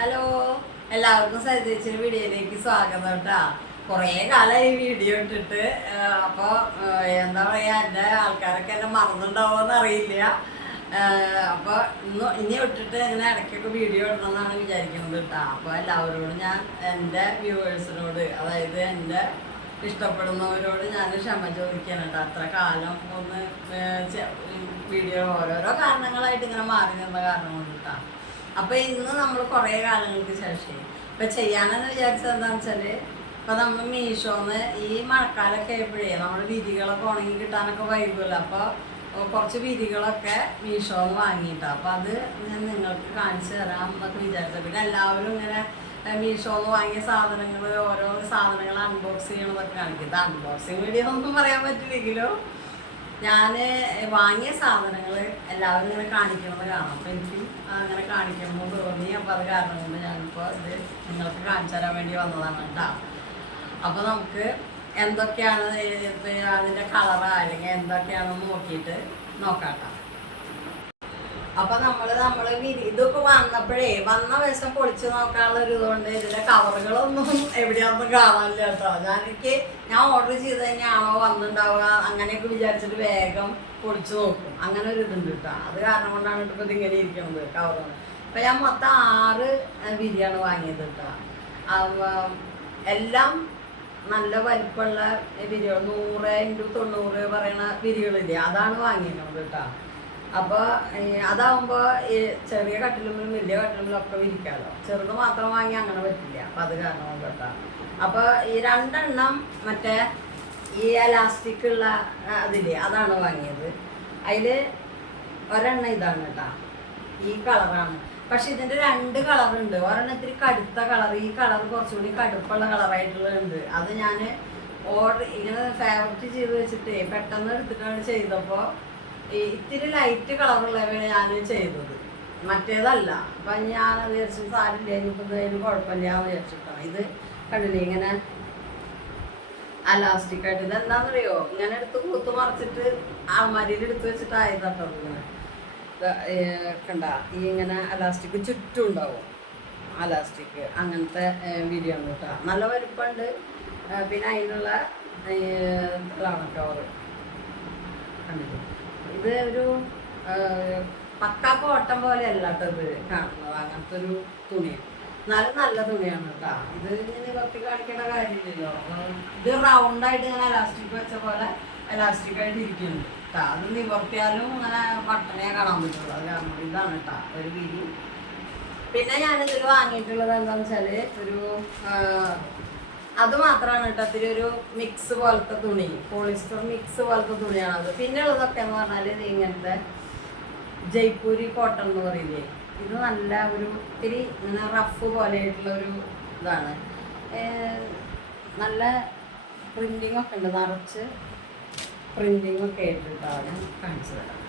Hello, എല്ലാവർക്കും സരിതേച്ചിയുടെ വീഡിയോയിലേക്ക് സ്വാഗതം കേട്ടാ. കുറേ കാലമായി വീഡിയോ ഇട്ടിട്ട്. അപ്പോൾ എന്താ പറയുക, എൻ്റെ ആൾക്കാരൊക്കെ എന്നെ മറന്നുണ്ടാവുമെന്ന് അറിയില്ല. അപ്പോൾ ഇനി ഇട്ടിട്ട് ഇങ്ങനെ ഇടയ്ക്കൊക്കെ വീഡിയോ ഇടണമെന്നാണ് വിചാരിക്കുന്നത് കേട്ടോ. അപ്പോൾ എല്ലാവരോടും ഞാൻ എൻ്റെ വ്യൂവേഴ്സിനോട്, അതായത് എൻ്റെ ഇഷ്ടപ്പെടുന്നവരോട് ഞാൻ ക്ഷമ ചോദിക്കണം കേട്ടോ. അത്ര കാലം ഒന്ന് വീഡിയോ ഓരോരോ കാരണങ്ങളായിട്ട് ഇങ്ങനെ മാറി നിന്ന കാരണം കൊണ്ട് കേട്ടോ. അപ്പോൾ ഇന്ന് നമ്മൾ കുറേ കാലങ്ങൾക്ക് ശേഷം ഇപ്പം ചെയ്യാനെന്ന് വിചാരിച്ചത് എന്താണെന്ന് വെച്ചാൽ, ഇപ്പം നമ്മൾ മീഷോന്ന് ഈ മഴക്കാലമൊക്കെ ആയപ്പോഴേ നമ്മൾ വിരികളൊക്കെ ഉണങ്ങി കിട്ടാനൊക്കെ വൈകുമല്ലോ. അപ്പോൾ കുറച്ച് വിരികളൊക്കെ മീഷോന്ന് വാങ്ങിയിട്ടാണ്. അപ്പോൾ അത് ഞാൻ നിങ്ങൾക്ക് കാണിച്ചു തരാം എന്നൊക്കെ വിചാരിച്ചത്. പിന്നെ എല്ലാവരും ഇങ്ങനെ മീഷോന്ന് വാങ്ങിയ സാധനങ്ങൾ, ഓരോ സാധനങ്ങൾ അൺബോക്സ് ചെയ്യണതൊക്കെ കാണിക്കും. ഇത് അൺബോക്സിങ് വീഡിയോ ഒന്നും പറയാൻ പറ്റില്ലെങ്കിലും ഞാൻ വാങ്ങിയ സാധനങ്ങൾ എല്ലാവരും ഇങ്ങനെ കാണിക്കണമെന്ന് കാണാം. അപ്പോൾ എനിക്കും അങ്ങനെ കാണിക്കണമെന്ന് തോന്നി. അപ്പോൾ അത് കാരണം കൊണ്ട് ഞാനിപ്പോൾ ഇത് നിങ്ങൾക്ക് കാണിച്ചു തരാൻ വേണ്ടി വന്നതാണ് കേട്ടോ. അപ്പോൾ നമുക്ക് എന്തൊക്കെയാണ് അതിൻ്റെ കളറ് അല്ലെങ്കിൽ എന്തൊക്കെയാണെന്ന് നോക്കിയിട്ട് നോക്കാം കേട്ടോ. അപ്പോൾ നമ്മൾ ഇതൊക്കെ വന്ന ദിവസം പൊളിച്ച് നോക്കാനുള്ള ഒരു ഇതുകൊണ്ട് ഇതിൻ്റെ കവറുകളൊന്നും എവിടെയാണെന്ന് കാണാനില്ല കേട്ടോ. ഞാൻ ഓർഡർ ചെയ്ത് തന്നെയാണോ വന്നിട്ടുണ്ടാവുക അങ്ങനെയൊക്കെ വിചാരിച്ചിട്ട് വേഗം പൊളിച്ച് നോക്കും. അങ്ങനെ ഒരു ഇതുണ്ട് കേട്ടോ. അത് കാരണം കൊണ്ടാണ് ഇപ്പോൾ ഇതിങ്ങനെ ഇരിക്കുന്നത് കവറ്. അപ്പോൾ ഞാൻ മൊത്തം 6 വിരിയാണ് വാങ്ങിയത് കേട്ടോ. എല്ലാം നല്ല വലിപ്പമുള്ള വിരികൾ, 100x90 പറയുന്ന വിരികളില്ലേ, അതാണ് വാങ്ങിയിരിക്കുന്നത് കേട്ടോ. അപ്പോൾ അതാവുമ്പോൾ ഈ ചെറിയ കട്ടിലുമ്പിലും വലിയ കട്ടിലുമ്പിലും ഒക്കെ വിരിക്കാമല്ലോ. ചെറുത് മാത്രം വാങ്ങി അങ്ങനെ പറ്റില്ല. അപ്പോൾ അത് കാരണം കൊണ്ട് കേട്ടോ. അപ്പോൾ ഈ 2 എണ്ണം മറ്റേ ഈ എലാസ്റ്റിക് ഉള്ള അതില്ലേ, അതാണ് വാങ്ങിയത്. അതിൽ ഒരെണ്ണം ഇതാണ് കേട്ടോ, ഈ കളറാണ്. പക്ഷെ ഇതിൻ്റെ 2 കളറുണ്ട്. ഒരെണ്ണം ഇത്തിരി കടുത്ത കളർ, ഈ കളർ കുറച്ചുകൂടി കടുപ്പുള്ള കളറായിട്ടുള്ളതുണ്ട്. അത് ഞാൻ ഇങ്ങനെ ഫേവററ്റ് ചെയ്ത് വെച്ചിട്ട് പെട്ടെന്ന് എടുത്തിട്ടാണ് ചെയ്തപ്പോൾ ഇത്തിരി ലൈറ്റ് കളറുള്ളവയാണ് ഞാൻ ചെയ്തത്, മറ്റേതല്ല. അപ്പം ഞാൻ വിചാരിച്ചു സാരില്ല, ഇനിയിപ്പോൾ ഇതിന് കുഴപ്പമില്ല എന്ന് വിചാരിച്ചിട്ടാണ്. ഇത് കണ്ടില്ലേ ഇങ്ങനെ അലാസ്റ്റിക്കായിട്ട്. ഇത് എന്താണെന്നറിയോ, ഇങ്ങനെ എടുത്ത് കൂത്ത് മറിച്ചിട്ട് അലമാരിയിൽ എടുത്ത് വെച്ചിട്ട് ആയതട്ടോ. ഇങ്ങനെ കണ്ട ഈ ഇങ്ങനെ അലാസ്റ്റിക് ചുറ്റും ഉണ്ടാവും. അലാസ്റ്റിക് അങ്ങനത്തെ വിരിയാണ് കേട്ടോ. നല്ല വലിപ്പമുണ്ട്. പിന്നെ അതിനുള്ള ഇതാണ് കവറ് കണ്ടില്ലേ. ഇത് ഒരു പക്കാ കോട്ടൺ പോലെ അല്ല കേട്ടോ ഇത് കാണുന്നത്. അങ്ങനത്തെ ഒരു തുണിയാണ്. നല്ല തുണിയാണ് കേട്ടോ. ഇത് ഇങ്ങനെ നിവർത്തി കാണിക്കേണ്ട കാര്യമില്ലല്ലോ. ഇത് റൗണ്ടായിട്ട് ഇങ്ങനെ എലാസ്റ്റിക് വെച്ച പോലെ എലാസ്റ്റിക്കായിട്ട് ഇരിക്കുന്നുണ്ട് കേട്ടോ. അത് നിവർത്തിയാലും ഇങ്ങനെ പട്ടണയെ കാണാൻ പറ്റുള്ളൂ. അത് കാരണം ഇതാണ് കേട്ടോ ഒരു വിരി. പിന്നെ ഞാനിതിൽ വാങ്ങിയിട്ടുള്ളത് എന്താണെന്ന് വെച്ചാൽ ഒരു അത് മാത്രമാണ് കേട്ടോ. അതിൽ ഒരു മിക്സ് പോലത്തെ തുണി, പോളിസ്റ്റർ മിക്സ് പോലത്തെ തുണിയാണത്. പിന്നെ ഉള്ളതൊക്കെ എന്ന് പറഞ്ഞാൽ ഇത് ഇങ്ങനത്തെ ജയ്പൂരി കോട്ടൺ എന്ന് പറയില്ലേ, ഇത് നല്ല ഒരു ഇത്തിരി ഇങ്ങനെ റഫ് പോലെ ആയിട്ടുള്ള ഒരു ഇതാണ്. നല്ല പ്രിൻറ്റിങ് ഒക്കെ ഉണ്ട്, നിറച്ച് പ്രിൻറ്റിങ് ഒക്കെ ആയിട്ടാണ് കാണിച്ചു തരാം.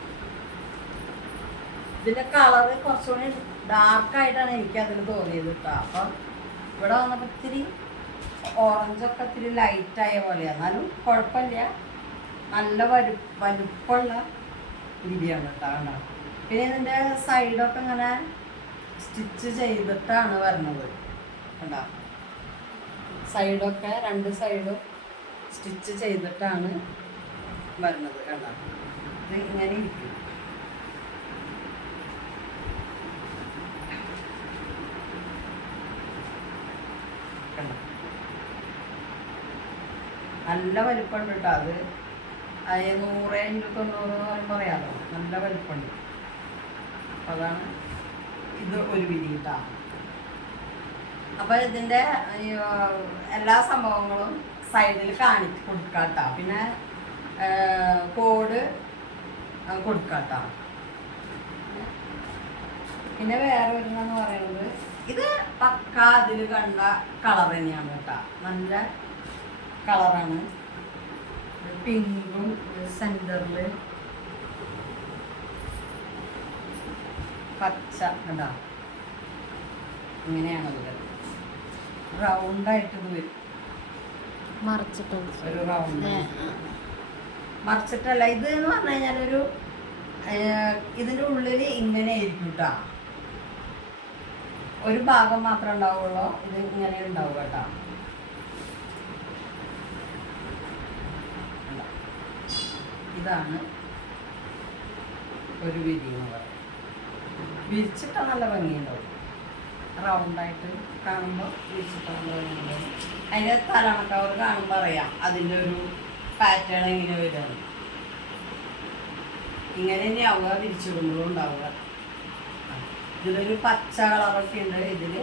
ഇതിൻ്റെ കളറ് കുറച്ചുകൂടി ഡാർക്കായിട്ടാണ് എനിക്കതിൽ തോന്നിയത് കേട്ടോ. അപ്പം ഇവിടെ വന്നപ്പോൾ ഇത്തിരി ഓറഞ്ചൊക്കെ ഇത്തിരി ലൈറ്റായ പോലെയാണ്. എന്നാലും കുഴപ്പമില്ല, നല്ല വലുപ്പമുള്ള വിരിയാണ് കേട്ടോ. പിന്നെ ഇതിൻ്റെ സൈഡൊക്കെ ഇങ്ങനെ സ്റ്റിച്ച് ചെയ്തിട്ടാണ് വരുന്നത് കേട്ടോ. സൈഡൊക്കെ 2 സൈഡും സ്റ്റിച്ച് ചെയ്തിട്ടാണ് വരുന്നത് കേട്ടോ. ഇത് ഇങ്ങനെ ഇരിക്കും. നല്ല വലിപ്പമുണ്ട് കേട്ടോ. അത് 100x90 പറയാമല്ലോ, നല്ല വലിപ്പമുണ്ട്. അപ്പോൾ അതാണ് ഇത് ഒരു വിരി കേട്ടോ. അപ്പോൾ ഇതിൻ്റെ എല്ലാ സംഭവങ്ങളും സൈഡിൽ കൊടുക്കാം കേട്ടോ. പിന്നെ കോഡ് കൊടുക്കാം കേട്ടോ. പിന്നെ വേറെ വരുന്നതെന്ന് പറയുന്നത് ഇത് പക്ക അതിൽ കണ്ട കളർ തന്നെയാണ് കേട്ടോ. നല്ല കളറാണ്. പിങ്കും സെൻറ്ററിൽ പച്ച കണ്ടാ, ഇങ്ങനെയാണത്. റൗണ്ടായിട്ട് ഇത് വരും, മറിച്ചിട്ടുണ്ട്. ഒരു റൗണ്ട് മറിച്ചിട്ടല്ല. ഇത് എന്ന് പറഞ്ഞു കഴിഞ്ഞാൽ ഒരു ഇതിൻ്റെ ഉള്ളിൽ ഇങ്ങനെ ആയിരിക്കും കേട്ടോ. ഒരു ഭാഗം മാത്രമേ ഉണ്ടാവുള്ളൂ. ഇത് ഇങ്ങനെ ഉണ്ടാവും കേട്ടോ. ഇതാണ് ഒരു വിരി എന്ന് പറയുന്നത്. വിരിച്ചിട്ടാൽ നല്ല ഭംഗിയുണ്ടാവും. റൗണ്ടായിട്ട് കാണുമ്പോൾ വിരിച്ചിട്ടാൽ നല്ല ഭംഗിയുണ്ടാവും. അതിൻ്റെ തലണക്കവർ കാണുമ്പോൾ അറിയാം അതിൻ്റെ ഒരു പാറ്റേൺ ഇങ്ങനെ വരുന്നത്. ഇങ്ങനെ തന്നെയാവുക വിരിച്ചിടുമ്പോഴും ഉണ്ടാവുക. ഇതിലൊരു പച്ച കളറൊക്കെ ഉണ്ട്, ഇതിൽ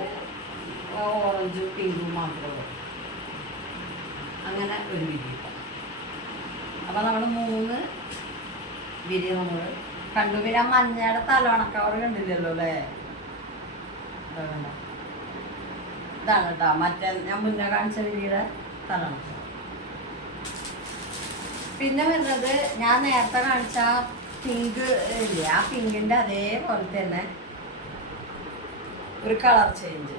ഓറഞ്ചും പിങ്കും മാത്രമേ ഉള്ളൂ. അങ്ങനെ ഒരു വിരി. അപ്പം നമ്മൾ 3 വിരി നമ്മൾ കണ്ടു. പിന്നെ ആ മഞ്ഞയുടെ തലവണക്കവർ കണ്ടില്ലല്ലോ അല്ലേ? ഇതാണ് കേട്ടോ മറ്റേ ഞാൻ മുന്നേ കാണിച്ച വിരിയുടെ തലവണക്കവർ. പിന്നെ വരുന്നത് ഞാൻ നേരത്തെ കാണിച്ച പിങ്ക് ഇല്ലേ, ആ പിങ്കിൻ്റെ അതേപോലെ തന്നെ ഒരു കളർ ചേഞ്ച്.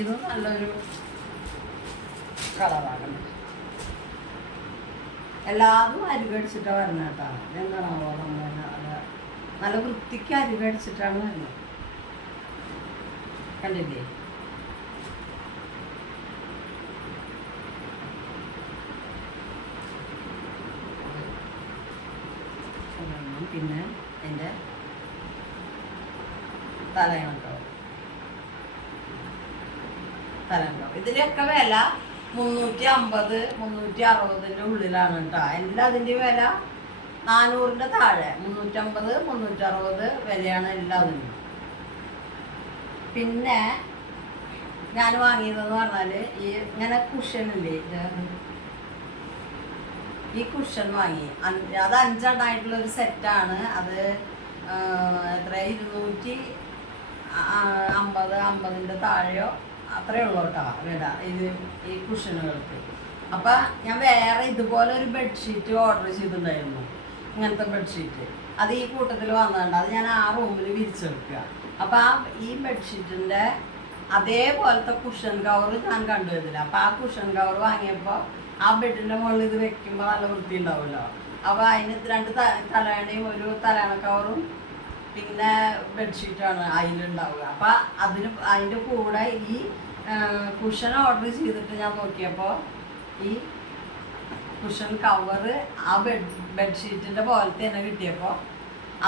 ഇത് നല്ലൊരു കളറാണ്. എല്ലാതും അരികടിച്ചിട്ടാണ് വരുന്നത് കേട്ടോ. എന്താണാവോ നമ്മൾ നല്ല വൃത്തിക്ക് അരികടിച്ചിട്ടാണ് വരുന്നത്. കണ്ടില്ലേ? പിന്നെ അതിൻ്റെ തലയണക്കവർ. ഇതിൻ്റെയൊക്കെ വില 350, 360 ഉള്ളിലാണ് കേട്ടോ. എല്ലാ അതിൻ്റെയും വില 400 താഴെ. 350, 360 വിലയാണ് എല്ലാതിനും. പിന്നെ ഞാൻ വാങ്ങിയതെന്ന് പറഞ്ഞാൽ ഈ ഇങ്ങനെ കുഷനില്ലേ, ഈ കുഷൻ വാങ്ങി. അത് 5 എണ്ണമായിട്ടുള്ളൊരു സെറ്റാണ്. അത് എത്ര 250 താഴെയോ അത്രയേ ഉള്ളൂ കേട്ടോ വില ഇത് ഈ കുഷനുകൾക്ക്. അപ്പം ഞാൻ വേറെ ഇതുപോലെ ഒരു ബെഡ്ഷീറ്റ് ഓർഡർ ചെയ്തിട്ടുണ്ടായിരുന്നു, ഇങ്ങനത്തെ ബെഡ്ഷീറ്റ്. അത് ഈ കൂട്ടത്തിൽ വന്നിട്ടുണ്ട്. അത് ഞാൻ ആ റൂമിൽ വിരിച്ചെടുക്കുക. അപ്പം ആ ഈ ബെഡ്ഷീറ്റിൻ്റെ അതേപോലത്തെ കുഷൻ കവർ ഞാൻ കണ്ടുവരുന്നില്ല. അപ്പം ആ കുഷൻ കവർ വാങ്ങിയപ്പോൾ ആ ബെഡിൻ്റെ മുകളിൽ ഇത് വെക്കുമ്പോൾ നല്ല വൃത്തി ഉണ്ടാവുമല്ലോ. അപ്പോൾ അതിന് 2 തലയണയും ഒരു തലയണ കവറും പിന്നെ ബെഡ്ഷീറ്റാണ് അതിലുണ്ടാവുക. അപ്പം അതിൻ്റെ കൂടെ ഈ കുഷൻ ഓർഡർ ചെയ്തിട്ട് ഞാൻ നോക്കിയപ്പോൾ ഈ കുഷൻ കവറ് ആ ബെഡ്ഷീറ്റിൻ്റെ പോലത്തെ തന്നെ കിട്ടിയപ്പോൾ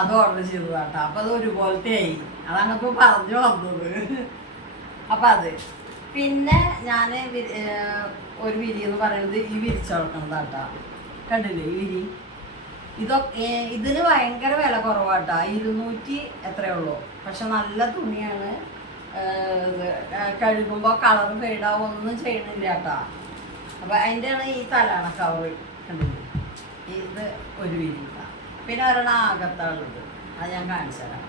അത് ഓർഡർ ചെയ്തതാട്ടോ. അപ്പം അത് ഒരുപോലത്തെ ആയി. അതാണ് ഇപ്പോൾ പറഞ്ഞു വന്നത്. അപ്പം അത് പിന്നെ ഞാൻ ഒരു വിരി എന്ന് പറയുന്നത് ഈ വിരിച്ചുറക്കണതാട്ടോ. കണ്ടില്ലേ ഈ വിരി? ഇതൊക്കെ ഇതിന് ഭയങ്കര വില കുറവാട്ടോ. 200 എത്രയേ ഉള്ളൂ. പക്ഷെ നല്ല തുണിയാണ്. കഴുകുമ്പോൾ കളർ ഫെയ്ഡാവും, ഒന്നും ചെയ്യണില്ല കേട്ടോ. അപ്പം അതിൻ്റെയാണ് ഈ തലയണ കവർ. കണ്ടില്ലേ? ഇത് ഒരു വിരി. പിന്നെ ഒരെണ്ണം ആകത്താളുണ്ട്, അത് ഞാൻ കാണിച്ചു തരാം.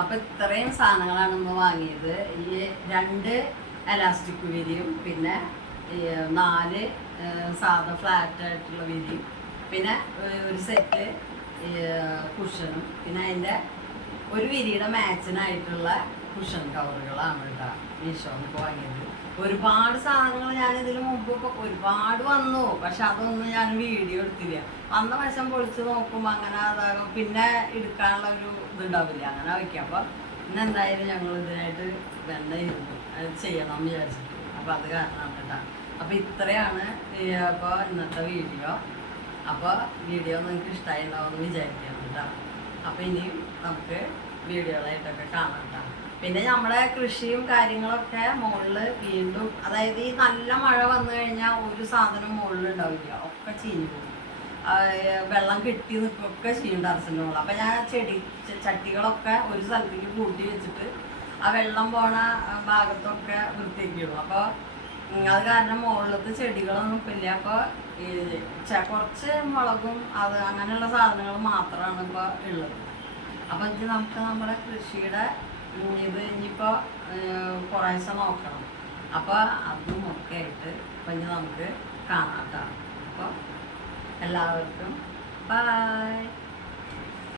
അപ്പം ഇത്രയും സാധനങ്ങളാണ് ഇന്ന് വാങ്ങിയത്. ഈ 2 എലാസ്റ്റിക് വിരിയും പിന്നെ 4 സാധാ ഫ്ലാറ്റായിട്ടുള്ള വിരിയും പിന്നെ ഒരു സെറ്റ് കുഷനും പിന്നെ അതിൻ്റെ ഒരു വിരിയുടെ മാച്ചിനായിട്ടുള്ള കുഷൻ കവറുകളാണ് കേട്ടോ മീഷോന്നൊക്കെ വാങ്ങിയത്. ഒരുപാട് സാധനങ്ങൾ ഞാൻ ഇതിന് മുമ്പ് ഒരുപാട് വന്നു, പക്ഷെ അതൊന്നും ഞാൻ വീഡിയോ എടുത്തില്ല. വന്ന വശം പൊളിച്ച് നോക്കുമ്പോൾ അങ്ങനെ അതാകും, പിന്നെ എടുക്കാനുള്ള ഒരു ഇതുണ്ടാവില്ല, അങ്ങനെ വയ്ക്കാം. അപ്പോൾ ഇന്ന് എന്തായാലും ഞങ്ങൾ ഇതിനായിട്ട് ഇരുന്നു അത് ചെയ്യണം വിചാരിച്ചിട്ട്. അപ്പോൾ അത് കാരണമാണ് കേട്ടോ. അപ്പോൾ ഇത്രയാണ് അപ്പോൾ ഇന്നത്തെ വീഡിയോ. അപ്പോൾ വീഡിയോ നിങ്ങൾക്ക് ഇഷ്ടമായി ഉണ്ടാവുമെന്ന് വിചാരിക്കാം കേട്ടോ. അപ്പോൾ ഇനിയും നമുക്ക് വീഡിയോകളായിട്ടൊക്കെ കാണാം കേട്ടോ. പിന്നെ നമ്മുടെ കൃഷിയും കാര്യങ്ങളൊക്കെ മുകളിൽ വീണ്ടും, അതായത് ഈ നല്ല മഴ വന്നു കഴിഞ്ഞാൽ ഒരു സാധനം മുകളിലുണ്ടാവില്ല, ഒക്കെ ചീഞ്ഞു പോകും. വെള്ളം കെട്ടി നിൽക്കുകയൊക്കെ ചെയ്യും ടെറസിൻ്റെ മുകളിൽ. അപ്പം ഞാൻ ചട്ടികളൊക്കെ ഒരു സ്ഥലത്തേക്ക് കൂട്ടി വെച്ചിട്ട് ആ വെള്ളം പോണ ഭാഗത്തൊക്കെ വൃത്തിക്കും. അപ്പോൾ അത് കാരണം മുകളിലത്തെ ചെടികളൊന്നും ഇപ്പം ഇല്ല. അപ്പോൾ ഈ കുറച്ച് മുളകും അത് അങ്ങനെയുള്ള സാധനങ്ങൾ മാത്രമാണ് ഇപ്പോൾ ഉള്ളത്. അപ്പം ഇത് നമുക്ക് നമ്മുടെ കൃഷിയുടെ ഇത് ഇനിയിപ്പോൾ കുറേശ്ശെ നോക്കണം. അപ്പോൾ അതും ഒക്കെ ആയിട്ട് ഇപ്പം ഇനി നമുക്ക് കാണാം കേട്ടോ. അപ്പോൾ എല്ലാവർക്കും ബൈ.